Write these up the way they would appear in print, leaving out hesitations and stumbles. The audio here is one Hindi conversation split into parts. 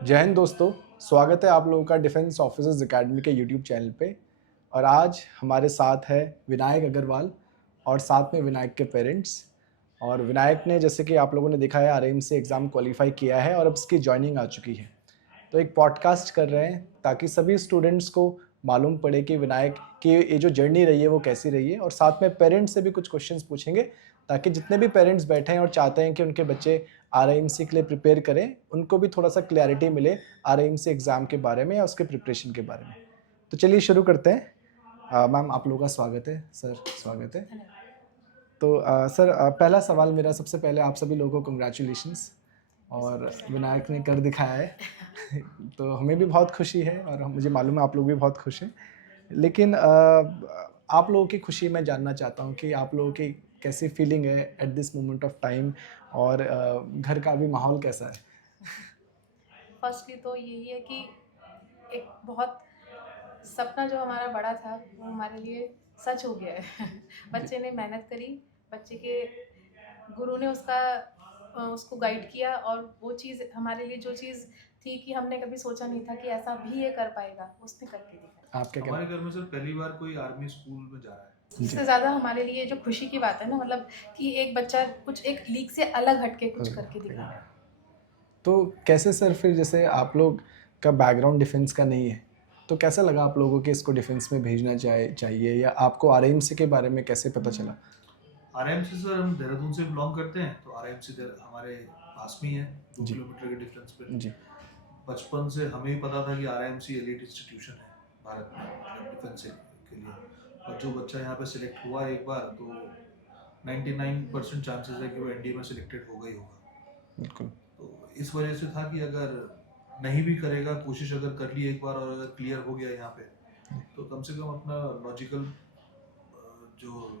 जय हिंद दोस्तों। स्वागत है आप लोगों का डिफेंस ऑफिसर्स एकेडमी के यूट्यूब चैनल पे। और आज हमारे साथ है विनायक अग्रवाल और साथ में विनायक के पेरेंट्स। और विनायक ने, जैसे कि आप लोगों ने देखा है, आरएएमसी एग्ज़ाम क्वालिफाई किया है और अब उसकी जॉइनिंग आ चुकी है। तो एक पॉडकास्ट कर रहे हैं ताकि सभी स्टूडेंट्स को मालूम पड़े कि विनायक की ये जो जर्नी रही है वो कैसी रही है। और साथ में पेरेंट्स से भी कुछ क्वेश्चंस पूछेंगे ताकि जितने भी पेरेंट्स बैठे हैं और चाहते हैं कि उनके बच्चे आरएएमसी के लिए प्रिपेयर करें, उनको भी थोड़ा सा क्लैरिटी मिले आरएएमसी एग्ज़ाम के बारे में या उसके प्रिपरेशन के बारे में। तो चलिए शुरू करते हैं। मैम, आप लोगों का स्वागत है। सर, स्वागत है। तो सर, पहला सवाल मेरा, सबसे पहले आप सभी लोगों को कंग्रेचुलेशंस। और विनायक ने कर दिखाया है तो हमें भी बहुत खुशी है और मुझे मालूम है आप लोग भी बहुत खुश हैं। लेकिन आप लोगों की खुशी मैं जानना चाहता हूँ कि आप लोगों की कैसी फीलिंग है at this moment of time, और घर का भी माहौल कैसा है? फर्स्टली तो यही है कि एक बहुत सपना जो हमारा बड़ा था वो हमारे लिए सच हो गया है। जी। बच्चे ने मेहनत करी, बच्चे के गुरु ने उसको गाइड किया, और वो चीज़ हमारे लिए, जो चीज़ थी कि हमने कभी सोचा नहीं था कि ऐसा भी ये कर पाएगा, उसने करके दिखाया। आप क्या हमारे कहते घर में सर पहली बार कोई आर्मी स्कूल में जा रहा है। हैं? सबसे जी। ज़्यादा हमारे लिए जो खुशी की बात है ना, मतलब कि एक बच्चा कुछ एक लीग से अलग हटके कुछ करके दिखा रहा है। तो कैसे सर, फिर जैसे आप लोग का बैकग्राउंड डिफेंस का नहीं है, तो कैसा लगा आप लोगों के इसको डिफेंस में भेजना चाहिए, या आपको आरएएमसी के बारे में कैसे पता चला? आरएमसी सर हम देहरादून से बिलोंग करते हैं, तो आरएमसी हमारे पास में ही है, 2 जी। किलोमीटर के डिफरेंस पे। जी। बचपन से हमें ही पता था कि आरएमसी एलीट इंस्टीट्यूशन है भारत में, मतलब डिफेंस के लिए। और जो बच्चा यहाँ पे सिलेक्ट हुआ एक बार, तो 99% चांसेस है कि वो एनडीए में सिलेक्टेड होगा ही होगा। बिल्कुल। तो इस वजह से था कि अगर नहीं भी करेगा, कोशिश अगर कर ली एक बार और अगर क्लियर हो गया यहाँ पे, तो कम से कम अपना लॉजिकल जो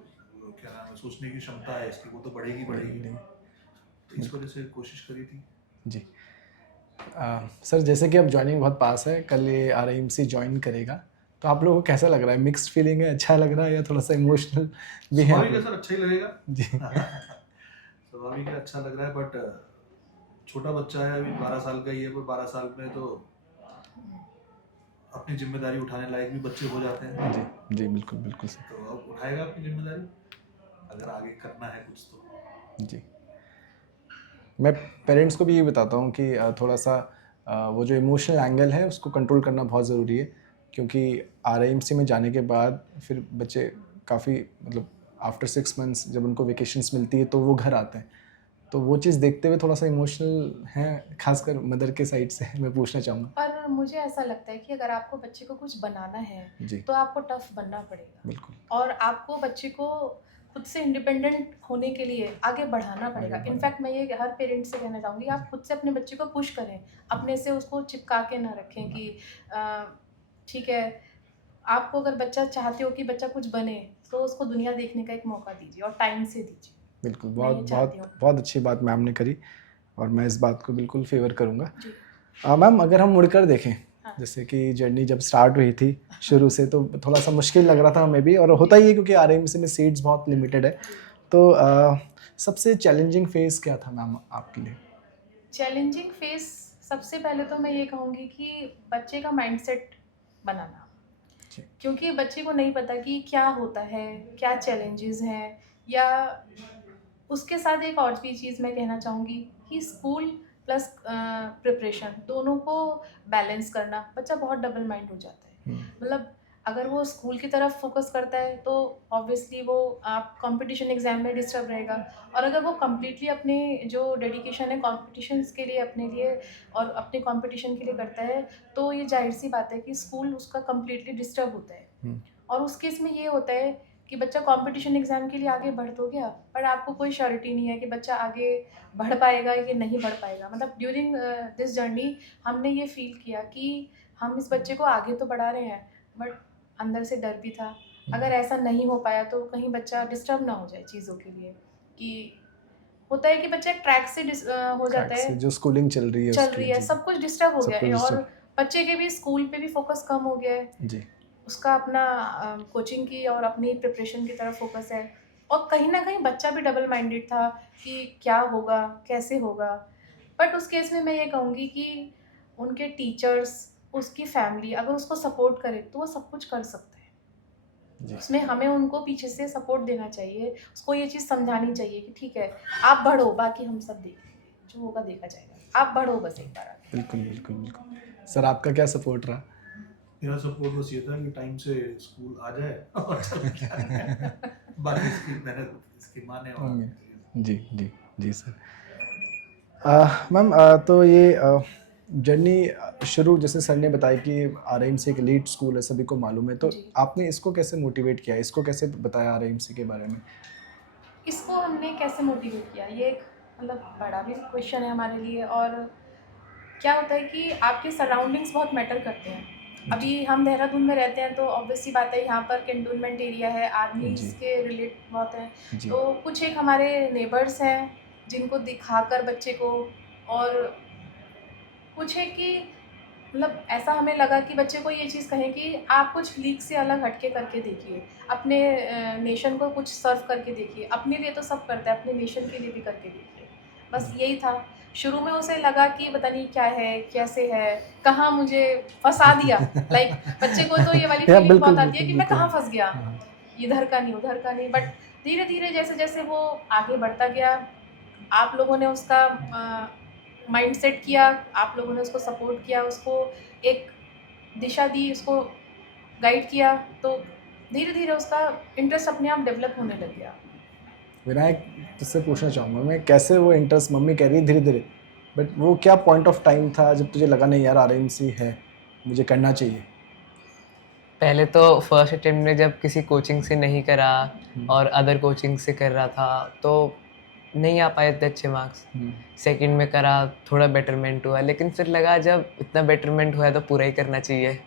क्या नाम है, सोचने की क्षमता है इसकी, वो तो बढ़ेगी बढ़ेगी। तो इस वजह से कोशिश करी थी। जी। सर, जैसे कि अब जॉइनिंग बहुत पास है, कल ये आरएएमसी ज्वाइन करेगा, तो आप लोगों को कैसा लग रहा है? मिक्स्ड फीलिंग है, अच्छा लग रहा है, या थोड़ा सा इमोशनल भी है आप स्वाभाविक है लोग? सर, अच्छा ही लगेगा। जी। स्वाभाविक है, अच्छा लग रहा है, बट छोटा बच्चा है, अभी 12 साल का ही है, पर 12 साल में तो अपनी जिम्मेदारी उठाने लायक भी बच्चे हो जाते हैं। जी। जी, बिल्कुल बिल्कुल सर। तो अब उठाएगा अपनी जिम्मेदारी, अगर आगे करना है कुछ तो। जी। मैं पेरेंट्स को भी ये बताता हूँ कि थोड़ा सा वो जो इमोशनल एंगल है उसको कंट्रोल करना बहुत ज़रूरी है, क्योंकि आरएएमसी में जाने के बाद फिर बच्चे काफ़ी, मतलब आफ्टर 6 मंथ्स जब उनको वेकेशंस मिलती है तो वो घर आते हैं। तो वो चीज़ देखते हुए थोड़ा सा इमोशनल हैं, खासकर मदर के साइड से मैं पूछना चाहूँगा। पर मुझे ऐसा लगता है कि अगर आपको बच्चे को कुछ बनाना है, जी। तो आपको टफ बनना पड़ेगा, बिल्कुल। और आपको बच्चे को खुद से इंडिपेंडेंट होने के लिए आगे बढ़ाना पड़ेगा। बढ़ाना। इनफैक्ट मैं ये हर पेरेंट्स से कहना चाहूँगी, आप खुद से अपने बच्चे को पुश करें, अपने से उसको चिपका के ना रखें कि अ, ठीक है, आपको अगर बच्चा चाहते हो कि बच्चा कुछ बने, तो उसको दुनिया देखने का एक मौका दीजिए और टाइम से दीजिए। बिल्कुल, मैं बहुत ये चाहती बहुत हूँ। बहुत अच्छी बात मैम ने करी, और मैं इस बात को बिल्कुल फेवर करूँगा। जी। मैम, अगर हम मुड़कर देखें, हाँ। जैसे कि जर्नी जब स्टार्ट हुई थी शुरू से, तो थोड़ा सा मुश्किल लग रहा था हमें भी, और जी। होता ही है क्योंकि आरएएमसी में सीट्स बहुत लिमिटेड है। जी। तो सबसे चैलेंजिंग फेज़ क्या था मैम आपके लिए? चैलेंजिंग फेस, सबसे पहले तो मैं ये कहूँगी कि बच्चे का माइंडसेट बनाना, जी। क्योंकि बच्चे को नहीं पता कि क्या होता है, क्या चैलेंजेस हैं, या उसके साथ एक और भी चीज़ मैं कहना चाहूँगी कि स्कूल प्लस प्रिपरेशन दोनों को बैलेंस करना, बच्चा बहुत डबल माइंड हो जाता है। मतलब अगर वो स्कूल की तरफ फोकस करता है तो ऑब्वियसली वो आप कंपटीशन एग्जाम में डिस्टर्ब रहेगा, और अगर वो कम्प्लीटली अपने जो डेडिकेशन है कॉम्पिटिशन्स के लिए, अपने लिए और अपने कंपटीशन के लिए करता है, तो ये जाहिर सी बात है कि स्कूल उसका कम्प्लीटली डिस्टर्ब होता है। और उस केस में ये होता है कि बच्चा कंपटीशन एग्ज़ाम के लिए आगे बढ़ तो गया, पर आपको कोई श्योरिटी नहीं है कि बच्चा आगे बढ़ पाएगा कि नहीं बढ़ पाएगा। मतलब ड्यूरिंग दिस जर्नी हमने ये फ़ील किया कि हम इस बच्चे को आगे तो बढ़ा रहे हैं, बट अंदर से डर भी था। अगर ऐसा नहीं हो पाया तो कहीं बच्चा डिस्टर्ब ना हो जाए चीज़ों के लिए, कि होता है कि बच्चा एक ट्रैक से हो जाता ट्रैक है, से जो स्कूलिंग चल रही है चल उसकी। रही है, जी। सब कुछ डिस्टर्ब हो सब गया है, कुछ और डिस्टर्ब। बच्चे के भी स्कूल पे भी फ़ोकस कम हो गया है। जी। उसका अपना कोचिंग की और अपनी प्रिपरेशन की तरफ फोकस है, और कहीं न कहीं बच्चा भी डबल माइंडेड था कि क्या होगा, कैसे होगा। बट उस केस में मैं ये कहूँगी कि उनके टीचर्स, उसकी फैमिली अगर उसको सपोर्ट करे तो वो सब कुछ कर सकते हैं। जी। उसमें हमें उनको पीछे से सपोर्ट देना चाहिए, उसको ये चीज़ समझानी चाहिए कि ठीक है, आप बढ़ो, बाकी हम सब देख लेंगे, जो होगा देखा जाएगा, आप बढ़ो बस एक बार आगे। बिल्कुल बिल्कुल बिल्कुल। सर आपका क्या सपोर्ट रहा? मेरा सपोर्ट बस ये था कि टाइम से स्कूल आ जाए और चल जाए। बाकी इसकी मेहनत इसकी माने और जी जी जी सर। मैम तो ये जर्नी शुरू जैसे सर ने बताया कि आरआईएमसी एक एलीट स्कूल है, सभी को मालूम है, तो जी। आपने इसको कैसे मोटिवेट किया, इसको कैसे बताया आरआईएमसी के बारे में? इसको हमने कैसे मोटिवेट किया, ये एक मतलब बड़ा भी क्वेश्चन है हमारे लिए। और क्या होता है कि आपके सराउंडिंग्स बहुत मैटर करते हैं। अभी हम देहरादून में रहते हैं तो ऑब्वियस सी बात है, यहाँ पर कैंटोनमेंट एरिया है, आर्मीज जी के रिलेट बहुत हैं। जी तो कुछ एक हमारे नेबर्स हैं जिनको दिखाकर बच्चे को, और कुछ है कि मतलब ऐसा हमें लगा कि बच्चे को ये चीज़ कहें कि आप कुछ लीग से अलग हटके करके देखिए, अपने नेशन को कुछ सर्व करके देखिए, अपने लिए तो सब करता है, अपने नेशन के लिए भी करके देखिए। बस यही था। शुरू में उसे लगा कि पता नहीं क्या है, कैसे है, कहाँ मुझे फंसा दिया। लाइक बच्चे को तो ये वाली या फीलिंग बिल्कुल बहुत आती है बिल्कुल कि मैं कहाँ बिल्कुल। फंस गया, हाँ इधर का नहीं उधर का नहीं। बट धीरे धीरे जैसे जैसे वो आगे बढ़ता गया, आप लोगों ने उसका माइंडसेट किया, आप लोगों ने उसको सपोर्ट किया, उसको एक दिशा दी, उसको गाइड किया, तो धीरे धीरे उसका इंटरेस्ट अपने आप डेवलप होने लग गया। विनायक, तुझसे पूछना चाहूँगा मैं, कैसे वो इंटरेस्ट, मम्मी कह रही है धीरे धीरे, बट वो क्या पॉइंट ऑफ टाइम था जब तुझे लगा नहीं यार आरआईएमसी है, मुझे करना चाहिए? पहले तो फर्स्ट अटेम्प्ट में जब किसी कोचिंग से नहीं करा और अदर कोचिंग से कर रहा था तो नहीं आ पाए थे अच्छे मार्क्स। सेकंड में करा, थोड़ा बेटरमेंट हुआ, लेकिन फिर लगा जब इतना बेटरमेंट हुआ है तो पूरा ही करना चाहिए।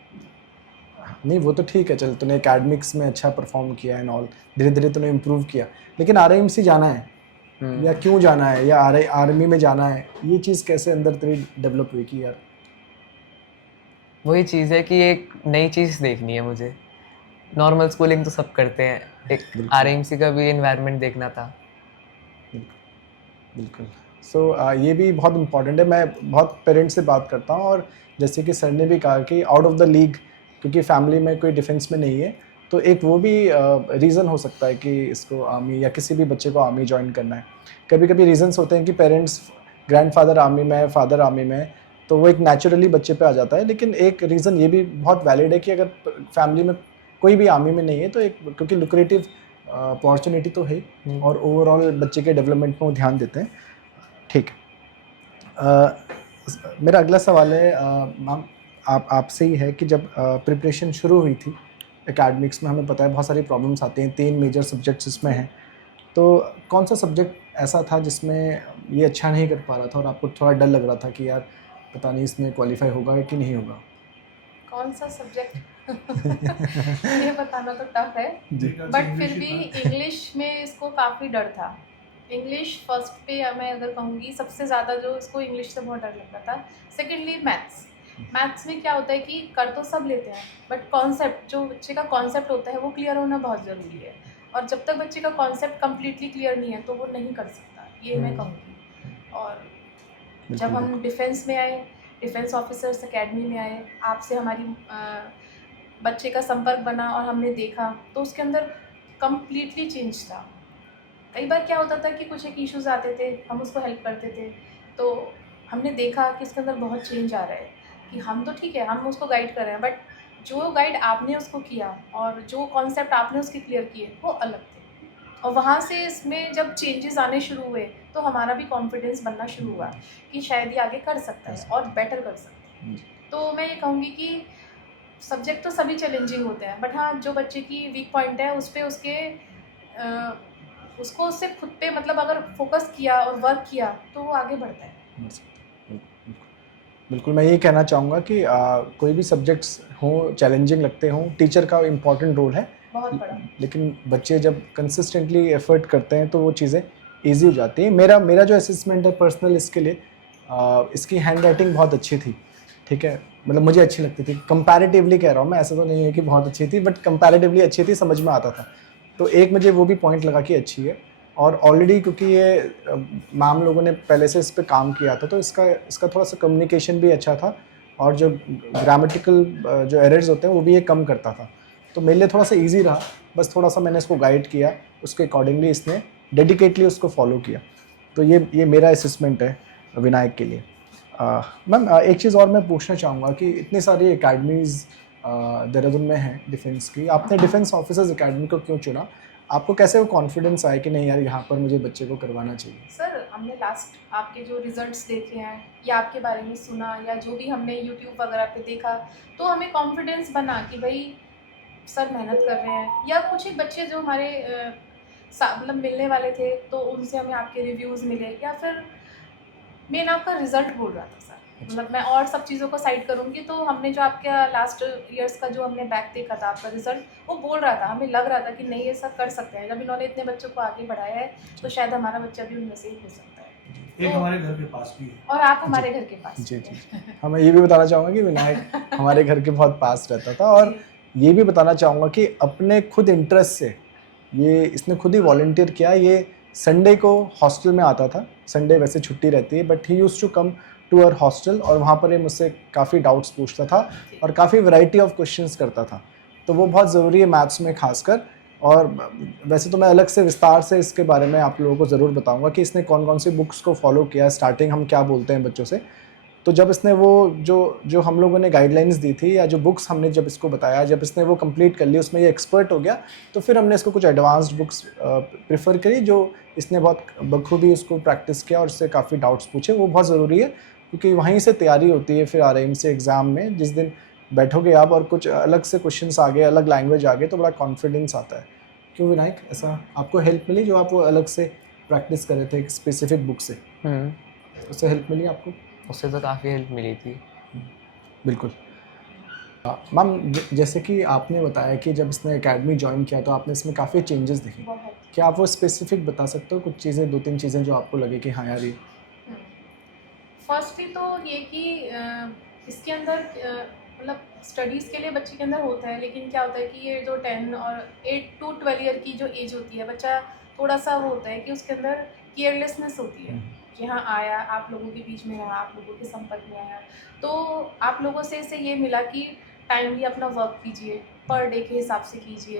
नहीं वो तो ठीक है, चल तूने एकेडमिक्स में अच्छा परफॉर्म किया एंड ऑल, धीरे धीरे तूने इम्प्रूव किया, लेकिन आरआईएमसी जाना है या क्यों जाना है, या आर्मी में जाना है, ये चीज़ कैसे अंदर तेरी डेवलप हुई कि यार? वही चीज़ है कि एक नई चीज़ देखनी है मुझे। नॉर्मल स्कूलिंग तो सब करते हैं, एक बिल्कुल। आरआईएमसी का भी एनवायरनमेंट देखना था। बिल्कुल। सो ये भी बहुत इम्पॉर्टेंट है। मैं बहुत पेरेंट्स से बात करता हूँ और जैसे कि सर ने भी कहा कि आउट ऑफ द लीग, क्योंकि फैमिली में कोई डिफेंस में नहीं है, तो एक वो भी रीज़न हो सकता है कि इसको आर्मी या किसी भी बच्चे को आर्मी ज्वाइन करना है। कभी कभी रीजंस होते हैं कि पेरेंट्स, ग्रैंडफादर आर्मी में है, फादर आर्मी में है, तो वो एक नेचुरली बच्चे पे आ जाता है। लेकिन एक रीज़न ये भी बहुत वैलिड है कि अगर फैमिली में कोई भी आर्मी में नहीं है तो एक, क्योंकि लुक्रेटिव अपॉर्चुनिटी तो है और ओवरऑल बच्चे के डेवलपमेंट में वो ध्यान देते हैं। ठीक है। मेरा अगला सवाल है मैम, आपसे ही है कि जब प्रिपरेशन शुरू हुई थी एकेडमिक्स में, हमें पता है बहुत सारी प्रॉब्लम्स आती हैं, 3 मेजर सब्जेक्ट्स इसमें हैं, तो कौन सा सब्जेक्ट ऐसा था जिसमें ये अच्छा नहीं कर पा रहा था और आपको थोड़ा डर लग रहा था कि यार पता नहीं इसमें क्वालिफाई होगा कि नहीं होगा? कौन सा सब्जेक्ट ये बताना तो टफ है, जी। बट फिर भी इंग्लिश में इसको काफ़ी डर था। इंग्लिश फर्स्ट पे मैं अगर कहूँगी सबसे ज़्यादा जो इसको इंग्लिश से बहुत डर लगता था। Secondly maths. मैथ्स में क्या होता है कि कर तो सब लेते हैं, बट कॉन्सेप्ट, जो बच्चे का कॉन्सेप्ट होता है वो क्लियर होना बहुत ज़रूरी है, और जब तक बच्चे का कॉन्सेप्ट कम्प्लीटली क्लियर नहीं है तो वो नहीं कर सकता, ये मैं कहूँगी। और जब हम डिफेंस में आए, डिफेंस ऑफिसर्स एकेडमी में आए, आपसे हमारी बच्चे का संपर्क बना और हमने देखा तो उसके अंदर कम्प्लीटली चेंज था। कई बार क्या होता था कि कुछ एक इश्यूज़ आते थे, हम उसको हेल्प करते थे, तो हमने देखा कि इसके अंदर बहुत चेंज आ रहा है, कि हम तो ठीक है, हम उसको गाइड कर रहे हैं, बट जो गाइड आपने उसको किया और जो कॉन्सेप्ट आपने उसके क्लियर किए वो अलग थे। और वहाँ से इसमें जब चेंजेस आने शुरू हुए तो हमारा भी कॉन्फिडेंस बनना शुरू हुआ कि शायद ये आगे कर सकता है और बेटर कर सकता है। तो मैं ये कहूँगी कि सब्जेक्ट तो सभी चैलेंजिंग होते हैं, बट हाँ, जो बच्चे की वीक पॉइंट है उस पर उसको उससे खुद पे मतलब अगर फोकस किया और वर्क किया तो वो आगे बढ़ता है। बिल्कुल, मैं यही कहना चाहूँगा कि कोई भी सब्जेक्ट्स हों, चैलेंजिंग लगते हों, टीचर का इम्पॉर्टेंट रोल है बहुत बड़ा। लेकिन बच्चे जब कंसिस्टेंटली एफर्ट करते हैं तो वो चीज़ें ईजी हो जाती हैं। मेरा जो असेसमेंट है पर्सनल इसके लिए, इसकी हैंड राइटिंग बहुत अच्छी थी, ठीक है, मतलब मुझे अच्छी लगती थी, कंपैरेटिवली कह रहा हूँ मैं, ऐसा तो नहीं है कि बहुत अच्छी थी, बट कंपैरेटिवली अच्छी थी, समझ में आता था, तो एक मुझे वो भी पॉइंट लगा कि अच्छी है। और ऑलरेडी क्योंकि ये मैम लोगों ने पहले से इस पर काम किया था तो इसका थोड़ा सा कम्युनिकेशन भी अच्छा था और जो ग्रामेटिकल जो एरर्स होते हैं वो भी ये कम करता था। तो मेरे लिए थोड़ा सा ईजी रहा, बस थोड़ा सा मैंने इसको गाइड किया, उसके अकॉर्डिंगली इसने डेडिकेटली उसको फॉलो किया। तो ये मेरा असेसमेंट है विनायक के लिए। मैम एक चीज़ और मैं पूछना चाहूँगा कि इतनी सारी एकेडमीज़ देहरादून में हैं डिफेंस की, आपने डिफेंस ऑफिसर्स एकेडमी को क्यों चुना? आपको कैसे वो कॉन्फिडेंस आया कि नहीं यार यहाँ पर मुझे बच्चे को करवाना चाहिए? सर हमने लास्ट आपके जो रिजल्ट्स देखे हैं या आपके बारे में सुना या जो भी हमने यूट्यूब वगैरह पे देखा, तो हमें कॉन्फिडेंस बना कि भाई सर मेहनत कर रहे हैं। या कुछ एक बच्चे जो हमारे मतलब मिलने वाले थे, तो उनसे हमें आपके रिव्यूज़ मिले, या फिर मेन आपका रिजल्ट बोल रहा था सर। मतलब मैं और सब चीज़ों को साइड करूँगी तो हमने जो आपका लास्ट ईयर्स का जो हमने बैक देखा था आपका रिजल्ट, वो बोल रहा था, हमें लग रहा था कि नहीं ये सब कर सकते हैं। जब इन्होंने इतने बच्चों को आगे बढ़ाया है तो शायद हमारा बच्चा भी उनमें से ही हो सकता है। एक तो हमारे घर के पास भी है। और आप हमारे घर के पास जी भी जी। हैं। हाँ, मैं ये भी बताना चाहूँगा कि विनायक हमारे घर के बहुत पास रहता था, और ये भी बताना चाहूँगा कि अपने खुद इंटरेस्ट से ये इसने खुद ही वॉलंटियर किया। ये संडे को हॉस्टल में आता था, संडे वैसे छुट्टी रहती है, but he used to come to our hostel, और वहाँ पर ये मुझसे काफ़ी डाउट्स पूछता था और काफ़ी वैरायटी ऑफ क्वेश्चंस करता था। तो वो बहुत ज़रूरी है मैथ्स में खासकर। और वैसे तो मैं अलग से विस्तार से इसके बारे में आप लोगों को ज़रूर बताऊंगा कि इसने कौन कौन सी बुक्स को फॉलो किया, स्टार्टिंग हम क्या बोलते हैं बच्चों से। तो जब इसने वो जो हम लोगों ने गाइडलाइंस दी थी या जो बुक्स हमने जब इसको बताया, जब इसने वो कंप्लीट कर ली, उसमें ये एक्सपर्ट हो गया, तो फिर हमने इसको कुछ एडवांस्ड बुक्स प्रेफर करी, जो इसने बहुत बखूबी उसको प्रैक्टिस किया और उससे काफ़ी डाउट्स पूछे। वो बहुत ज़रूरी है क्योंकि वहीं से तैयारी होती है फिर आरएम से एग्ज़ाम में। जिस दिन बैठोगे आप और कुछ अलग से क्वेश्चंस आ गए, अलग लैंग्वेज आ गए, तो बड़ा कॉन्फिडेंस आता है। क्यों विनायक, ऐसा आपको हेल्प मिली जो आप वो अलग से प्रैक्टिस कर रहे थे एक स्पेसिफिक बुक से, उससे हेल्प मिली आपको? उससे तो काफ़ी हेल्प मिली थी। बिल्कुल। मैम जैसे कि आपने बताया कि जब इसने एकेडमी ज्वाइन किया तो आपने इसमें काफ़ी चेंजेस देखे, बहुत। क्या आप वो स्पेसिफिक बता सकते हो कुछ चीज़ें, 2-3 चीज़ें जो आपको लगे कि हाँ यार ये? फर्स्टली तो ये कि इसके अंदर मतलब स्टडीज़ के लिए बच्चे के अंदर होता है, लेकिन क्या होता है कि ये जो 10 और 8 to 12 ईयर की जो एज होती है, बच्चा थोड़ा सा वो होता है कि उसके अंदर केयरलेसनेस होती है कि हाँ आया, आप लोगों के बीच में रहा, आप लोगों के संपर्क में आया, तो आप लोगों से इसे ये मिला कि टाइमली अपना वर्क कीजिए, पर डे के हिसाब से कीजिए,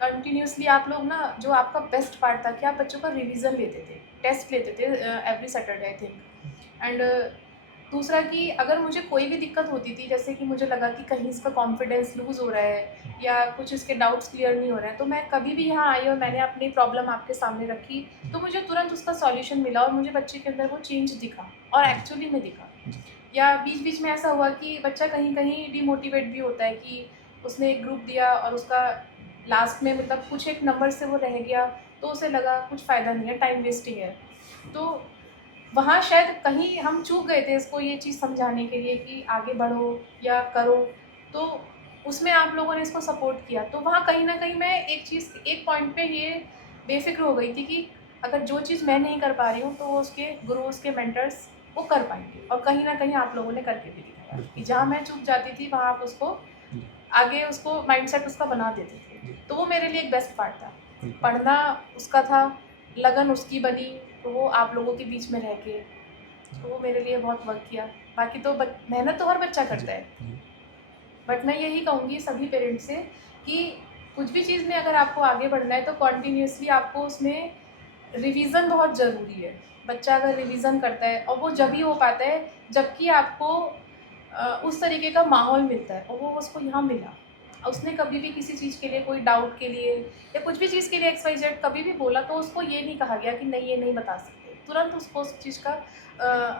कंटिन्यूसली आप लोग ना, जो आपका बेस्ट पार्ट था कि आप बच्चों का रिवीजन लेते थे, टेस्ट लेते थे every Saturday I think. And दूसरा कि अगर मुझे कोई भी दिक्कत होती थी, जैसे कि मुझे लगा कि कहीं इसका कॉन्फिडेंस लूज़ हो रहा है या कुछ इसके डाउट्स क्लियर नहीं हो रहे हैं, तो मैं कभी भी यहाँ आई और मैंने अपनी प्रॉब्लम आपके सामने रखी, तो मुझे तुरंत उसका सॉल्यूशन मिला और मुझे बच्चे के अंदर वो चेंज दिखा, और एक्चुअली में दिखा। या बीच बीच में ऐसा हुआ कि बच्चा कहीं कहीं डिमोटिवेट भी होता है कि उसने एक ग्रुप दिया और उसका लास्ट में मतलब कुछ एक नंबर से वो रह गया, तो उसे लगा कुछ फ़ायदा नहीं है, टाइम वेस्टिंग है। तो वहाँ शायद कहीं हम चूक गए थे इसको ये चीज़ समझाने के लिए कि आगे बढ़ो या करो, तो उसमें आप लोगों ने इसको सपोर्ट किया। तो वहाँ कहीं ना कहीं मैं एक पॉइंट पे ये बेफिक्र हो गई थी कि अगर जो चीज़ मैं नहीं कर पा रही हूँ तो वो उसके गुरु, उसके मेंटर्स वो कर पाएंगे, और कहीं ना कहीं आप लोगों ने करके भी दिखाया कि जहाँ मैं चूक जाती थी वहाँ आप उसको आगे उसको माइंडसेट उसका बना देते थे। तो वो मेरे लिए एक बेस्ट पार्ट था, पढ़ना उसका था, लगन उसकी बनी, तो वो आप लोगों के बीच में रह के, तो वो मेरे लिए बहुत वर्क किया। बाकी तो मेहनत तो हर बच्चा करता है, बट मैं यही कहूँगी सभी पेरेंट्स से कि कुछ भी चीज़ में अगर आपको आगे बढ़ना है तो कॉन्टीन्यूसली आपको उसमें रिवीजन बहुत ज़रूरी है। बच्चा अगर रिवीजन करता है, और वो जब ही हो पाता है जबकि आपको उस तरीके का माहौल मिलता है, और वो उसको यहाँ मिला। उसने कभी भी किसी चीज़ के लिए, कोई डाउट के लिए या कुछ भी चीज़ के लिए XYZ कभी भी बोला, तो उसको ये नहीं कहा गया कि नहीं ये नहीं बता सकते, तुरंत उसको उस चीज़ का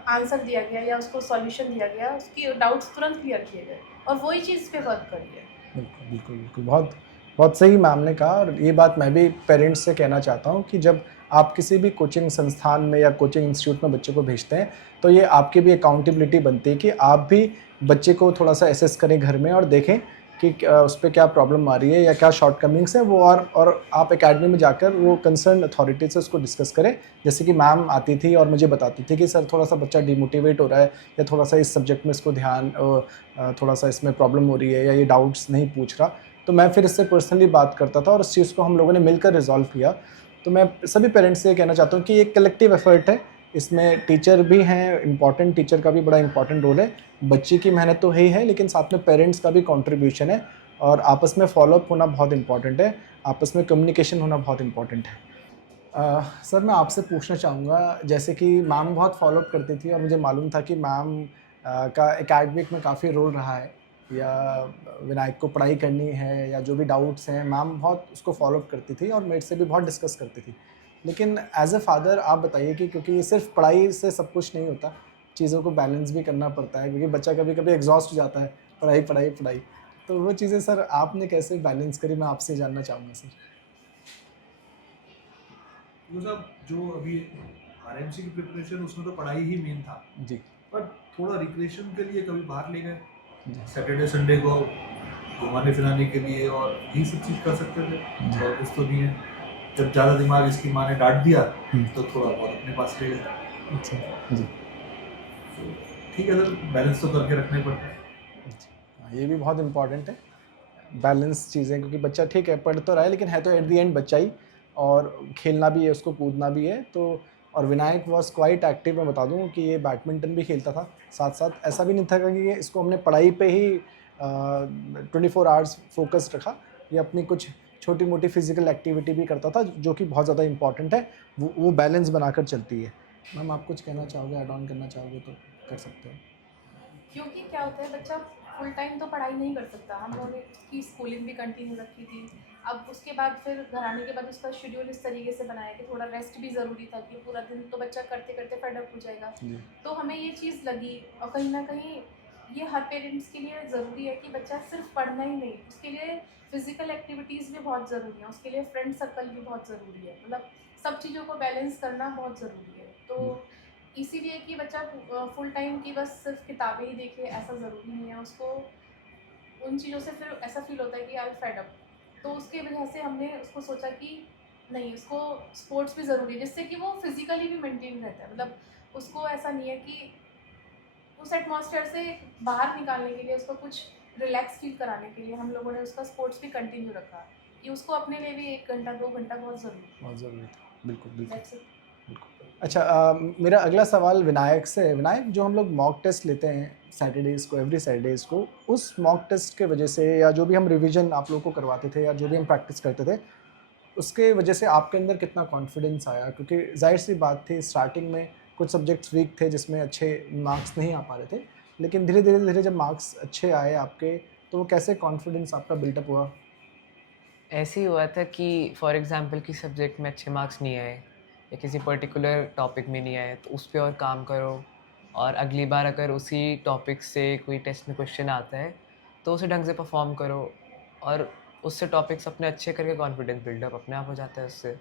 आंसर दिया गया या उसको सॉल्यूशन दिया गया, उसकी डाउट्स तुरंत क्लियर किए गए, और वही चीज़ पे वर्क करी है। बिल्कुल बिल्कुल बिल्कुल, बहुत बहुत सही मैम ने कहा। और ये बात मैं भी पेरेंट्स से कहना चाहता हूँ कि जब आप किसी भी कोचिंग संस्थान में या कोचिंग इंस्टीट्यूट में बच्चे को भेजते हैं, तो ये आपकी भी अकाउंटेबिलिटी बनती है कि आप भी बच्चे को थोड़ा सा एसेस करें घर में और देखें कि उस पर क्या प्रॉब्लम आ रही है या क्या शॉर्टकमिंग्स है वो, और आप एकेडमी में जाकर वो कंसर्न अथॉरिटी से उसको डिस्कस करें। जैसे कि मैम आती थी और मुझे बताती थी कि सर थोड़ा सा बच्चा डिमोटिवेट हो रहा है, या थोड़ा सा इस सब्जेक्ट में इसको ध्यान, थोड़ा सा इसमें प्रॉब्लम हो रही है, या ये डाउट्स नहीं पूछ रहा, तो मैं फिर इससे पर्सनली बात करता था और उस चीज़ को हम लोगों ने मिलकर रिजॉल्व किया। तो मैं सभी पेरेंट्स से कहना चाहता हूँ कि एक कलेक्टिव एफर्ट है इसमें टीचर भी हैं, इम्पॉर्टेंट टीचर का भी बड़ा इम्पॉर्टेंट रोल है। बच्चे की मेहनत तो है ही है, लेकिन साथ में पेरेंट्स का भी कंट्रीब्यूशन है और आपस में फॉलोअप होना बहुत इम्पॉर्टेंट है, आपस में कम्युनिकेशन होना बहुत इम्पॉर्टेंट है। सर मैं आपसे पूछना चाहूँगा, जैसे कि मैम बहुत फॉलोअप करती थी और मुझे मालूम था कि मैम का एकेडमिक में काफ़ी रोल रहा है, या विनायक को पढ़ाई करनी है या जो भी डाउट्स हैं मैम बहुत उसको फॉलोअप करती थी और मेरे से भी बहुत डिस्कस करती थी। लेकिन एज अ फादर आप बताइए कि क्योंकि सिर्फ पढ़ाई से सब कुछ नहीं होता, चीज़ों को बैलेंस भी करना पड़ता है, क्योंकि बच्चा कभी कभी एग्जॉस्ट हो जाता है, पढ़ाई पढ़ाई पढ़ाई। तो वो चीज़ें सर आपने कैसे बैलेंस करी, मैं आपसे जानना चाहूँगा सर। तो साहब जो अभी आरएमसी की प्रिपरेशन, उसमें तो पढ़ाई ही मेन था, जी पर थोड़ा रिक्रिएशन के लिए कभी बाहर ले गए जी सैटरडे संडे को घुमाने फिराने के लिए, और यही सब चीज़ कर सकते थे, और कुछ तो नहीं है। जब ज़्यादा दिमाग इसकी माँ ने डांट दिया तो थोड़ा बहुत अपने पास ले गए। अच्छा जी तो ठीक है सर, बैलेंस तो करके रखने पड़ते हैं। हाँ, ये भी बहुत इम्पॉर्टेंट है, बैलेंस चीज़ें, क्योंकि बच्चा ठीक है पढ़ तो रहा है लेकिन है तो एट द एंड बच्चा ही, और खेलना भी है, उसको कूदना भी है। तो और विनायक वॉज क्वाइट एक्टिव, मैं बता दूं कि ये बैडमिंटन भी खेलता था साथ साथ, ऐसा भी नहीं था कि ये इसको हमने पढ़ाई पे ही 24 आवर्स फोकस रखा, ये अपनी कुछ छोटी मोटी फिजिकल एक्टिविटी भी करता था जो कि बहुत ज़्यादा इंपॉर्टेंट है, वो बैलेंस बनाकर चलती है। मैम आप कुछ कहना चाहोगे, ऐड ऑन करना चाहोगे तो कर सकते हो। क्योंकि क्या होता है, बच्चा फुल टाइम तो पढ़ाई नहीं कर सकता। हम लोगों ने उसकी स्कूलिंग भी कंटिन्यू रखी थी। अब उसके बाद फिर घर आने के बाद उसका शेड्यूल इस तरीके से बनाया कि थोड़ा रेस्ट भी ज़रूरी था, कि पूरा दिन तो बच्चा करते करते फेड अप हो जाएगा। जी तो हमें ये चीज़ लगी, और कहीं ना कहीं ये हर पेरेंट्स के लिए ज़रूरी है कि बच्चा सिर्फ पढ़ना ही नहीं, उसके लिए फिजिकल एक्टिविटीज़ भी बहुत ज़रूरी है, उसके लिए फ्रेंड सर्कल भी बहुत ज़रूरी है। मतलब सब चीज़ों को बैलेंस करना बहुत ज़रूरी है। तो इसीलिए कि बच्चा फुल टाइम की बस सिर्फ किताबें ही देखे, ऐसा ज़रूरी नहीं है। उसको उन चीज़ों से फिर ऐसा फील होता है कि आई फेड अप। तो उसके वजह से हमने उसको सोचा कि नहीं, उसको स्पोर्ट्स भी ज़रूरी है, जिससे कि वो फिज़िकली भी मेंटेन रहता है। मतलब उसको ऐसा नहीं है कि उस एटमॉस्फेयर से बाहर निकालने के लिए, उसको कुछ रिलैक्स फील कराने के लिए हम लोगों ने उसका स्पोर्ट्स भी कंटिन्यू रखा, कि उसको अपने लिए भी 1 घंटा 2 घंटा बहुत ज़रूरी है। बहुत ज़रूरी था, बिल्कुल बिल्कुल दैट्स इट। बिल्कुल। अच्छा मेरा अगला सवाल विनायक से है। विनायक, जो हम लोग मॉक टेस्ट लेते हैं सैटरडेज़ को, एवरी सैटरडेज़ को, उस मॉक टेस्ट के वजह से या जो भी हम रिवीजन आप लोग को करवाते थे या जो भी हम प्रैक्टिस करते थे, उसके वजह से आपके अंदर कितना कॉन्फिडेंस आया? क्योंकि ज़ाहिर सी बात थी, स्टार्टिंग में कुछ सब्जेक्ट्स वीक थे जिसमें अच्छे मार्क्स नहीं आ पा रहे थे, लेकिन धीरे धीरे जब मार्क्स अच्छे आए आपके, तो वो कैसे कॉन्फिडेंस आपका बिल्टअप हुआ? ऐसे ही हुआ था कि फॉर एग्जांपल किसी सब्जेक्ट में अच्छे मार्क्स नहीं आए या किसी पर्टिकुलर टॉपिक में नहीं आए, तो उस पे और काम करो, और अगली बार अगर उसी टॉपिक से कोई टेस्ट में क्वेश्चन आता है तो उसे ढंग से परफॉर्म करो, और उससे टॉपिक्स अपने अच्छे करके कॉन्फिडेंस बिल्डअप अपने आप हो जाता है उससे।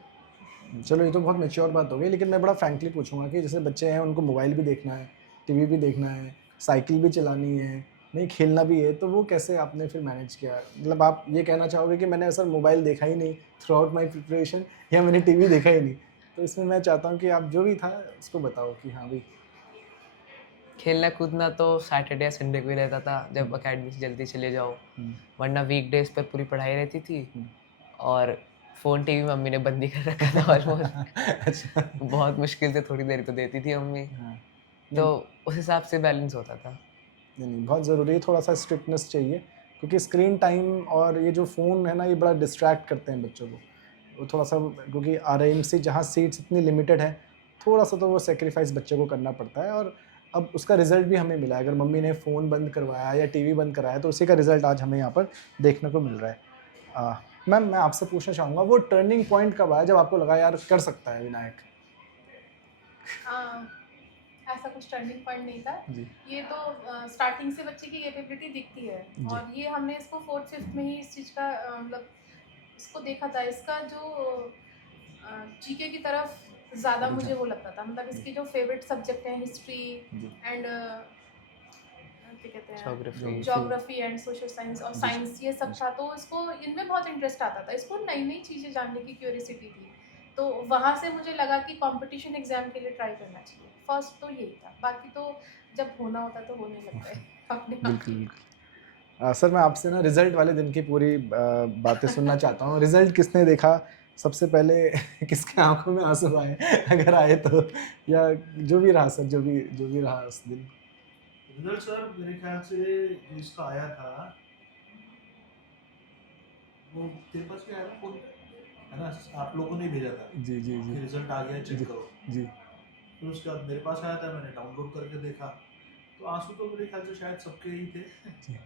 चलो ये तो बहुत मैच्योर बात हो गई, लेकिन मैं बड़ा फ्रैंकली पूछूंगा कि जैसे बच्चे हैं, उनको मोबाइल भी देखना है, टीवी भी देखना है, साइकिल भी चलानी है, नहीं खेलना भी है, तो वो कैसे आपने फिर मैनेज किया? मतलब आप ये कहना चाहोगे कि मैंने सर मोबाइल देखा ही नहीं थ्रू आउट माई प्रिपरेशन, या मैंने टीवी देखा ही नहीं? तो इसमें मैं चाहता हूँ कि आप जो भी था उसको बताओ कि हाँ भाई। खेलना कूदना तो सैटरडे या संडे को ही रहता था, जब अकेडमी से जल्दी चले जाओ, वरना वीकडेज पर पूरी पढ़ाई रहती थी। और फ़ोन टीवी मम्मी ने बंद ही कर रखा था ऑलमोस्ट। अच्छा। बहुत मुश्किल से थोड़ी देर को देती थी मम्मी, हाँ तो नहीं उस हिसाब से बैलेंस होता था। नहीं, बहुत ज़रूरी है, थोड़ा सा स्ट्रिक्टनेस चाहिए, क्योंकि स्क्रीन टाइम और ये जो फ़ोन है ना, ये बड़ा डिस्ट्रैक्ट करते हैं बच्चों को। वो थोड़ा सा, क्योंकि आरएमसी जहाँ सीट्स इतनी लिमिटेड है, थोड़ा सा तो वो सेक्रीफाइस बच्चे को करना पड़ता है, और अब उसका रिज़ल्ट भी हमें मिला है। अगर मम्मी ने फ़ोन बंद करवाया या टीवी बंद कराया, तो उसी का रिज़ल्ट आज हमें यहाँ पर देखने को मिल रहा है। मैम मैं आपसे पूछना चाहूँगा, वो टर्निंग पॉइंट कब आया जब आपको लगा यार कर सकता है विनायक? ऐसा कुछ टर्निंग पॉइंट नहीं था। जी ये तो स्टार्टिंग से बच्चे की कैपेबिलिटी दिखती है, जी और ये हमने इसको 4th-5th में ही इस चीज़ का मतलब इसको देखा था। इसका जो जीके की तरफ ज़्यादा रुझान। मुझे वो लगता था, मतलब इसकी जो फेवरेट सब्जेक्ट है हिस्ट्री जी एंड क्या कहते हैं, geography. Geography and social science और जी साइंस, ये सब था। तो इसको इनमें बहुत इंटरेस्ट आता था, इसको नई नई चीज़ें जानने की क्यूरियोसिटी थी। तो वहाँ से मुझे लगा कि कंपटीशन एग्जाम के लिए ट्राई करना चाहिए। फर्स्ट तो यही था, बाकी तो जब होना होता है तो होने लगता है अपने आप बिल्कुल ही। बिल्कुल। सर मैं आपसे ना रिज़ल्ट वाले दिन की पूरी बातें सुनना चाहता हूँ। रिज़ल्ट किसने देखा? सबसे पहले किसके आंखों में आंसू आए, अगर आए तो, या जो भी रहा सर, जो भी रहा उस दिन? रिजल्ट सर मेरे ख्याल से जो इसका आया था वो तेरे पास भी आया था फोन पे, है ना? आप लोगों ने भेजा था जी जी कि जी रिजल्ट आ गया, चेक जी करो। जी फिर उसके बाद मेरे पास आया था, मैंने डाउनलोड करके देखा, तो आंसू तो मेरे ख्याल से शायद सबके ही थे। जी।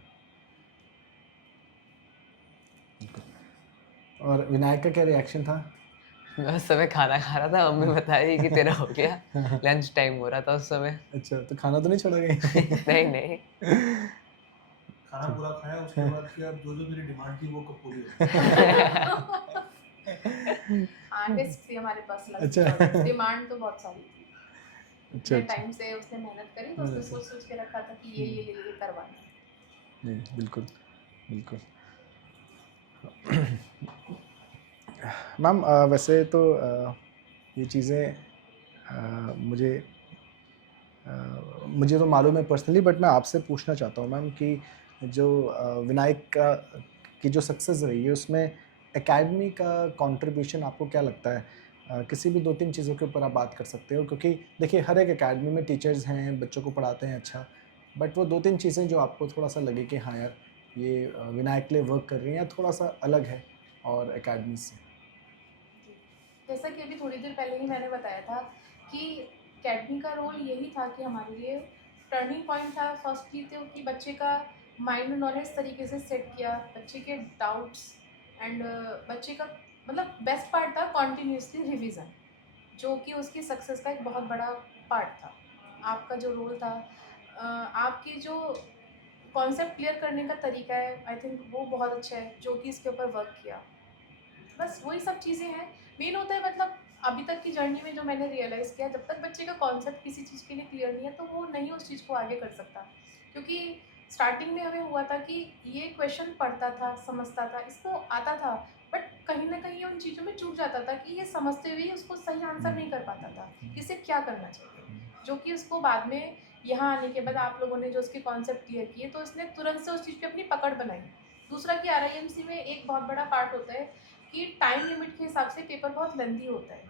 और विनायक का क्या रिएक्शन था? मैं उस समय खाना खा रहा था, मम्मी बता रही कि तेरा हो गया, लंच टाइम हो रहा था उस समय। अच्छा, तो खाना तो नहीं छोड़ा कहीं? नहीं नहीं। खाना पूरा खाया, उसके बाद कि अब जो जो मेरी डिमांड थी वो कब पूरी होगी। हाँ, टेस्ट थी हमारे पास अच्छा। लंच, डिमांड तो बहुत सारी थी। अच्छा इतने अच्छा। टाइम से उसने मेहनत करी तो उसने सोच सोच के रखा था कि ये करवाना है। नहीं, बिल्कुल बिल्कुल। मैम वैसे तो ये चीज़ें मुझे तो मालूम है पर्सनली, बट मैं आपसे पूछना चाहता हूँ मैम कि जो विनायक का की जो सक्सेस रही है उसमें एकेडमी का कंट्रीब्यूशन आपको क्या लगता है? किसी भी 2-3 चीज़ों के ऊपर आप बात कर सकते हो, क्योंकि देखिए हर एक एकेडमी में टीचर्स हैं, बच्चों को पढ़ाते हैं अच्छा, बट वो 2-3 चीज़ें जो आपको थोड़ा-सा लगे कि हाँ यार, ये विनायक के लिए वर्क कर रही हैं या थोड़ा-सा अलग है और एकेडमी से? जैसा कि अभी थोड़ी देर पहले ही मैंने बताया था कि अकेडमी का रोल यही था कि हमारे लिए टर्निंग पॉइंट था। फर्स्टली तो कि बच्चे का माइंड उन्होंने इस तरीके से सेट किया, बच्चे के डाउट्स एंड बच्चे का मतलब बेस्ट पार्ट था कॉन्टीन्यूसली रिवीजन, जो कि उसकी सक्सेस का एक बहुत बड़ा पार्ट था। आपका जो रोल था, आपकी जो कॉन्सेप्ट क्लियर करने का तरीका है, आई थिंक वो बहुत अच्छा है, जो कि इसके ऊपर वर्क किया। बस वही सब चीज़ें हैं। मेन होता है मतलब अभी तक की जर्नी में जो मैंने रियलाइज़ किया, जब तक बच्चे का कॉन्सेप्ट किसी चीज़ के लिए क्लियर नहीं है तो वो नहीं उस चीज़ को आगे कर सकता। क्योंकि स्टार्टिंग में हमें हुआ था कि ये क्वेश्चन पढ़ता था, समझता था, इसको आता था, बट कहीं न कहीं ये उन चीज़ों में चूक जाता था कि ये समझते हुए ही उसको सही आंसर नहीं कर पाता था कि इसे क्या करना चाहिए। जो कि उसको बाद में यहाँ आने के बाद आप लोगों ने जो उसके कॉन्सेप्ट क्लियर किए तो उसने तुरंत से उस चीज़ पे अपनी पकड़ बनाई। दूसरा कि आरआईएमसी में एक बहुत बड़ा पार्ट होता है कि टाइम लिमिट के हिसाब से पेपर बहुत लेंदी होता है,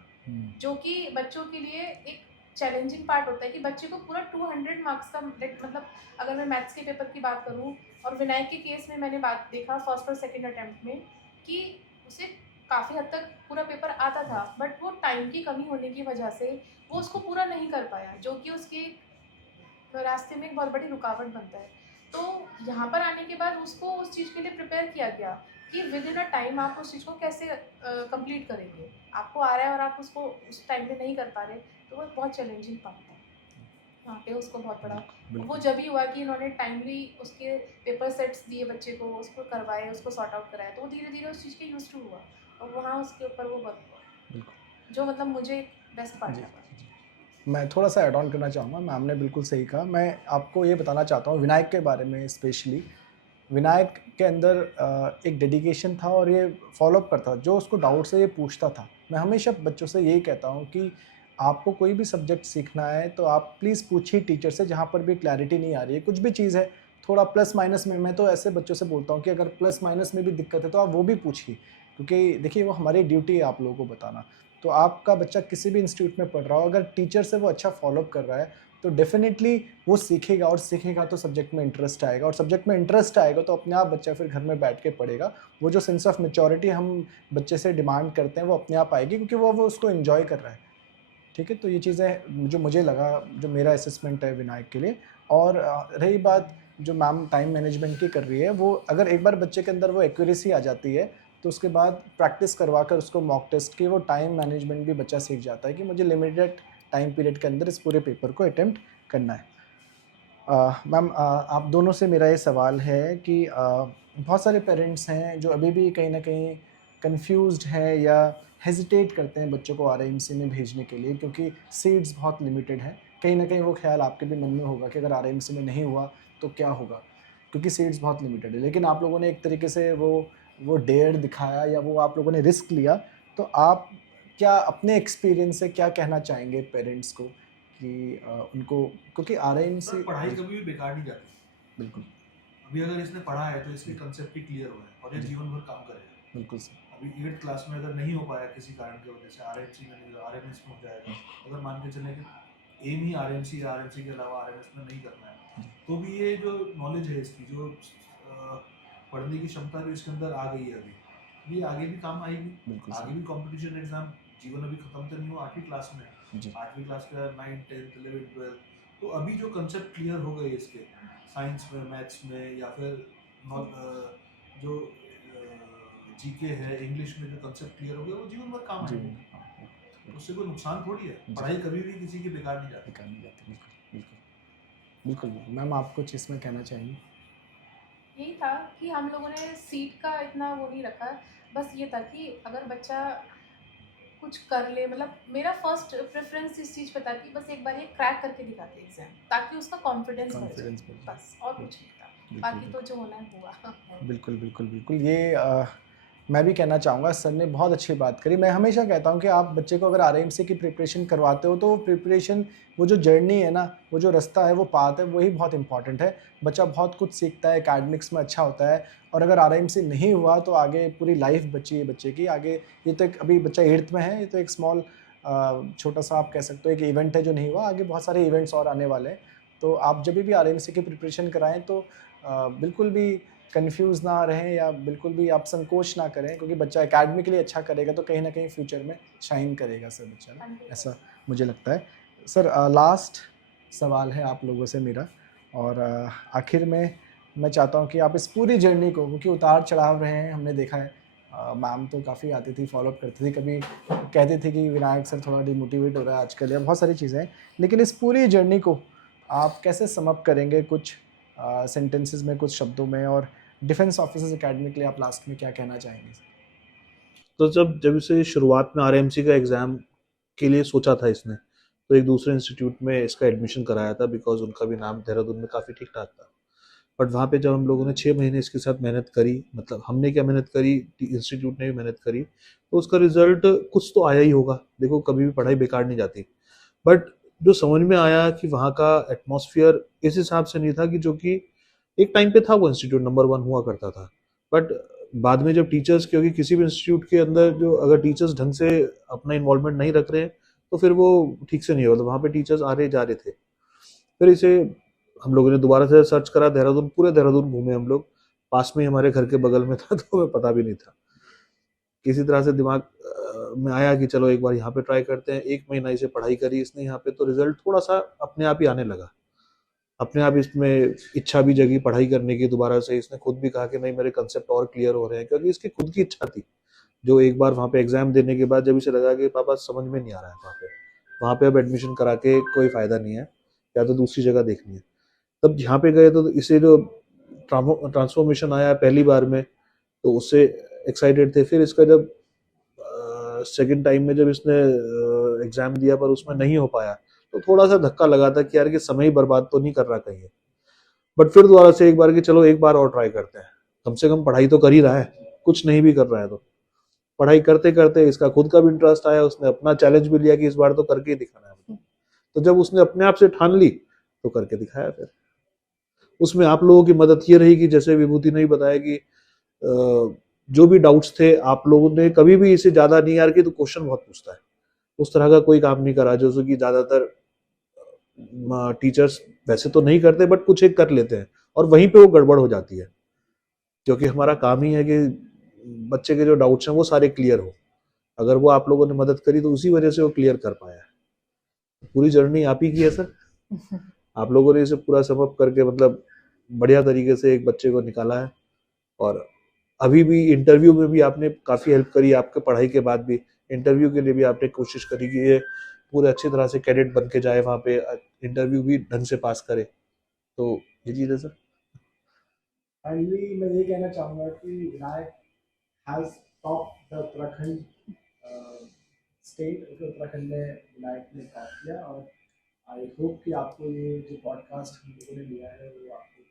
जो कि बच्चों के लिए एक चैलेंजिंग पार्ट होता है कि बच्चे को पूरा 200 मार्क्स का मतलब अगर मैं मैथ्स के पेपर की बात करूं और विनायक के केस में मैंने बात देखा फर्स्ट और सेकंड अटेम्प्ट में कि उसे काफ़ी हद तक पूरा पेपर आता था, बट वो टाइम की कमी होने की वजह से वो उसको पूरा नहीं कर पाया, जो कि उसके रास्ते में एक बहुत बड़ी रुकावट बनता है। तो यहाँ पर आने के बाद उसको उस चीज़ के लिए प्रिपेयर किया गया कि विद इन अ टाइम आप उस चीज़ को कैसे कंप्लीट करेंगे। आपको आ रहा है और आप उसको उस टाइम में नहीं कर पा रहे, तो वो बहुत चैलेंजिंग पार्ट था। वहाँ पे उसको बहुत बड़ा वो बिल्कुल जब ही हुआ कि इन्होंने टाइमली उसके पेपर सेट्स दिए बच्चे को, उसको करवाए, उसको सॉर्ट आउट कराया, तो वो धीरे-धीरे उस चीज़ के यूज़्ड टू हुआ और वहाँ उसके ऊपर वो वर्क हुआ, बिल्कुल। जो मतलब मुझे बेस्ट पार्ट जी लगा। जी। मैं थोड़ा-सा ऐड ऑन करना चाहूँगा, मैम ने बिल्कुल सही कहा। मैं आपको ये बताना चाहता हूँ विनायक के बारे में स्पेशली। विनायक के अंदर एक डेडिकेशन था और ये फ़ॉलो-अप करता था, जो उसको डाउट्स है ये पूछता था। मैं हमेशा बच्चों से यही कहता हूँ कि आपको कोई भी सब्जेक्ट सीखना है तो आप प्लीज़ पूछिए टीचर से, जहाँ पर भी क्लैरिटी नहीं आ रही है, कुछ भी चीज़ है, थोड़ा प्लस माइनस में, मैं तो ऐसे बच्चों से बोलता हूँ कि अगर प्लस माइनस में भी दिक्कत है तो आप वो भी पूछिए, क्योंकि देखिए वो हमारी ड्यूटी है आप लोगों को बताना। तो आपका बच्चा किसी भी इंस्टीट्यूट में पढ़ रहा हो, अगर टीचर से वो अच्छा फ़ॉलो-अप कर रहा है, तो डेफ़िनिटली वो सीखेगा, और सीखेगा तो सब्जेक्ट में इंटरेस्ट आएगा, और सब्जेक्ट में इंटरेस्ट आएगा तो अपने आप बच्चा फिर घर में बैठ के पढ़ेगा। वो जो सेंस ऑफ मैच्योरिटी हम बच्चे से डिमांड करते हैं वो अपने आप आएगी, क्योंकि वो उसको एन्जॉय कर रहा है। ठीक है? तो ये चीज़ें जो मुझे लगा, जो मेरा असेसमेंट है विनायक के लिए। और रही बात जो मैम टाइम मैनेजमेंट की कर रही है, वो अगर एक बार बच्चे के अंदर वो एक्यूरेसी आ जाती है, तो उसके बाद प्रैक्टिस करवाकर उसको मॉक टेस्ट की वो टाइम मैनेजमेंट भी बच्चा सीख जाता है कि मुझे लिमिटेड टाइम पीरियड के अंदर इस पूरे पेपर को अटेम्प्ट करना है। मैम आप दोनों से मेरा ये सवाल है कि बहुत सारे पेरेंट्स हैं जो अभी भी कहीं न कहीं कन्फ्यूज़्ड हैं या हेज़िटेट करते हैं बच्चों को आरआईएमसी में भेजने के लिए, क्योंकि सीट्स बहुत लिमिटेड हैं। कहीं न कहीं वो ख़्याल आपके भी मन में होगा कि अगर आरआईएमसी में नहीं हुआ तो क्या होगा? क्योंकि सीट्स बहुत लिमिटेड है। लेकिन आप लोगों ने एक तरीके से वो डेयर दिखाया, या वो आप लोगों ने रिस्क लिया। तो आप क्या अपने एक्सपीरियंस से क्या कहना चाहेंगे पेरेंट्स को कि उनको, क्योंकि आरआईएमसी। सर पढ़ाई जी, कभी भी बेकार नहीं जाती। बिल्कुल। अभी अगर इसने पढ़ा है तो इसके कंसेप्ट ही क्लियर हुए हैं और ये जी, जीवन भर काम करेगा। बिल्कुल सर। अभी 8th क्लास में अगर नहीं हो पाया किसी कारण की वजह से, आरएमसी में नहीं, आरएमएस में हो जाएगा, अगर मान के चलें कि एम ही आरएमसी, आरएमसी के अलावा आरएमएस में नहीं करना है, तो भी ये जो नॉलेज है इसकी, जो पढ़ने की क्षमता जो इसके अंदर आ गई है अभी, ये आगे भी काम आएगी। बिल्कुल आगे सर। भी कंपटीशन एग्जाम, जीवन अभी खत्म तो नहीं हुआ, 8वीं क्लास में है। जी 8वीं क्लास का 9, 10, 11, 12, तो अभी जो कंसेप्ट क्लियर हो गए इसके साइंस में, मैथ्स में, या फिर जो जीके है, इंग्लिश में जो कंसेप्ट क्लियर हो गया, वो जीवन भर काम जी आएंगे। हाँ, उससे कोई नुकसान थोड़ी है, जी। पढ़ाई कभी भी किसी की बेकार नहीं जाती। बेकार नहीं जाती, बिल्कुल बिल्कुल बिल्कुल बिल्कुल। मैम आप कुछ इसमें कहना चाहेंगे? यही था कि हम लोगों ने सीट का इतना वो नहीं रखा, बस ये था कि अगर बच्चा कुछ कर ले, मतलब मेरा फर्स्ट प्रेफरेंस इस चीज़ पे था कि बस एक बार ये क्रैक करके दिखाते एग्जाम, ताकि उसका कॉन्फिडेंस बढ़ जाए, कॉन्फिडेंस बढ़ जाए। बस और कुछ नहीं था। बिल्कुल बाकी तो बिल्कुल जो होना है हुआ। बिल्कुल बिल्कुल बिल्कुल। ये मैं भी कहना चाहूँगा, सर ने बहुत अच्छी बात करी। मैं हमेशा कहता हूँ कि आप बच्चे को अगर आरएमसी की प्रिपरेशन करवाते हो तो वो प्रिपरेशन, वो जो जर्नी है ना, वो जो रास्ता है, वो पाथ है, वही बहुत इंपॉर्टेंट है। बच्चा बहुत कुछ सीखता है, एकेडमिक्स में अच्छा होता है, और अगर आरएमसी नहीं हुआ तो आगे पूरी लाइफ बची है बच्चे की। आगे ये तो एक, अभी बच्चा 8th में है, ये तो एक स्मॉल छोटा सा आप कह सकते हो एक इवेंट है जो नहीं हुआ, आगे बहुत सारे इवेंट्स और आने वाले हैं। तो आप जब भी आरएमसी की प्रिपरेशन कराएं तो बिल्कुल भी कंफ्यूज ना रहें, या बिल्कुल भी आप संकोच ना करें, क्योंकि बच्चा एकेडमिकली अच्छा करेगा तो कहीं ना कहीं फ्यूचर में शाइन करेगा सर बच्चा ना, ऐसा मुझे लगता है। सर लास्ट सवाल है आप लोगों से मेरा, और आखिर में मैं चाहता हूँ कि आप इस पूरी जर्नी को, क्योंकि उतार चढ़ाव रहे हैं, हमने देखा है, मैम तो काफ़ी आती थी, फॉलोअप करती थी, कभी कहती थी कि विनायक सर थोड़ा डिमोटिवेट हो रहा है आजकल, या बहुत सारी चीज़ें हैं, लेकिन इस पूरी जर्नी को आप कैसे समअप करेंगे कुछ सेंटेंसेस में, कुछ शब्दों में, और डिफेंस ऑफिसर्स एकेडमी के लिए आप लास्ट में क्या कहना चाहेंगे? तो जब जब इसे शुरुआत में आरएमसी का एग्ज़ाम के लिए सोचा था इसने, तो एक दूसरे इंस्टीट्यूट में इसका एडमिशन कराया था, बिकॉज उनका भी नाम देहरादून में काफ़ी ठीक ठाक था। बट वहाँ पे जब हम लोगों ने 6 महीने इसके साथ मेहनत करी, मतलब हमने क्या मेहनत करी, इंस्टीट्यूट ने भी मेहनत करी, तो उसका रिजल्ट कुछ तो आया ही होगा। देखो, कभी भी पढ़ाई बेकार नहीं जाती। बट जो समझ में आया कि वहाँ का एटमॉस्फेयर इस हिसाब से नहीं था कि जो कि एक टाइम पे था, वो इंस्टीट्यूट नंबर 1 हुआ करता था। बट बाद में जब टीचर्स, क्योंकि किसी भी इंस्टीट्यूट के अंदर जो अगर टीचर्स ढंग से अपना इन्वॉल्वमेंट नहीं रख रहे हैं, तो फिर वो ठीक से नहीं होगा। तो वहाँ पे टीचर्स आ रहे जा रहे थे। फिर इसे हम लोगों ने दोबारा से सर्च करा, देहरादून, पूरे देहरादून घूमे हम लोग, पास में ही हमारे घर के बगल में था, तो हमें पता भी नहीं था। किसी तरह से दिमाग में आया कि चलो एक बार यहाँ पे ट्राई करते हैं। 1 महीना इसे पढ़ाई करी इसने यहाँ पे, तो रिजल्ट थोड़ा सा अपने आप ही आने लगा। अपने आप इसमें इच्छा भी जगी पढ़ाई करने की दोबारा से। इसने खुद भी कहा कि नहीं, मेरे कंसेप्ट और क्लियर हो रहे हैं, क्योंकि इसकी खुद की इच्छा थी। जो एक बार वहाँ पे एग्जाम देने के बाद जब इसे लगा कि पापा समझ में नहीं आ रहा है वहाँ पे अब एडमिशन करा के कोई फायदा नहीं है, या तो दूसरी जगह देखनी है, तब यहाँ पे गए तो इसे जो ट्रांसफॉर्मेशन आया पहली बार में, तो उससे एक्साइटेड थे। फिर इसका जब सेकंड टाइम में जब इसने एग्जाम दिया पर उसमें नहीं हो पाया, तो थोड़ा सा धक्का लगा था कि यार कि समय ही बर्बाद तो नहीं कर रहा कहीं। बट फिर दोबारा से एक बार कि चलो एक बार और ट्राई करते हैं, कम से कम पढ़ाई तो कर ही रहा है, कुछ नहीं भी कर रहा है तो पढ़ाई करते करते इसका खुद का भी इंटरेस्ट आया, उसने अपना चैलेंज भी लिया कि इस बार तो करके ही दिखाना है। तो जब उसने अपने आप से ठान ली तो करके दिखाया। फिर उसमें आप लोगों की मदद ये रही कि जैसे विभूति ने बताया कि जो भी डाउट्स थे, आप लोगों ने कभी भी इसे ज्यादा नहीं यार कि तो क्वेश्चन बहुत पूछता है, उस तरह का कोई काम नहीं करा जो कि ज्यादातर टीचर्स वैसे तो नहीं करते, बट कुछ एक कर लेते हैं और वहीं पे वो गड़बड़ हो जाती है। क्योंकि हमारा काम ही है कि बच्चे के जो डाउट्स हैं वो सारे क्लियर हो। अगर वो आप लोगों ने मदद करी तो उसी वजह से वो क्लियर कर पाया है। पूरी जर्नी आप ही की है सर। आप लोगों ने इसे पूरा समअप करके मतलब बढ़िया तरीके से एक बच्चे को निकाला है। और अभी भी इंटरव्यू में भी आपने काफ़ी हेल्प करी, आपके पढ़ाई के बाद भी इंटरव्यू के लिए भी आपने कोशिश करी कि ये पूरे अच्छी तरह से कैडेट बन के जाए, वहाँ पे इंटरव्यू भी ढंग से पास करे। तो ये चीज़ है सर। फाइनली मैं ये कहना चाहूँगा कि Vinayak has top the Uttarakhand state, Uttarakhand में विनायक ने टॉप किया, और आई होप कि आपको ये जो पॉडकास्ट हम लोगों ने लिया है वो आपको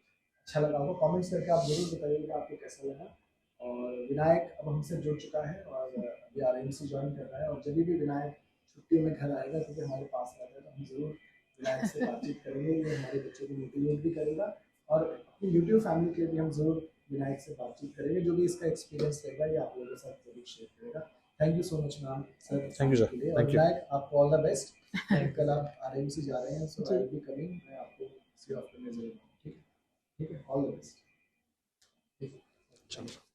अच्छा लगा होगा। कमेंट्स करके आप जरूर बताइएगा आपको कैसा लगा। और विनायक अब हमसे जुड़ चुका है और अभी आरएमसी ज्वाइन कर रहा है, और जब भी विनायक छुट्टियों में घर आएगा, क्योंकि हमारे पास रहता है, तो हम जरूर विनायक से बातचीत करेंगे। ये हमारे बच्चों को मोटिवेट भी करेगा, और अपनी यूट्यूब फैमिली के लिए भी हम जरूर विनायक से बातचीत करेंगे, जो भी इसका एक्सपीरियंस रहेगा ये आप लोगों के साथ जरूर शेयर करेगा। Thank you so much ma'am sir. Thank you, sir. के लिए। और Thank you. विनायक आपको ऑल द बेस्ट। कल आप आरएमसी जा रहे हैं, सो आई विल बी कमिंग, मैं आपको सी ऑफ करने जरूर। ठीक है, ठीक है, ऑल द बेस्ट। ठीक है, चलो।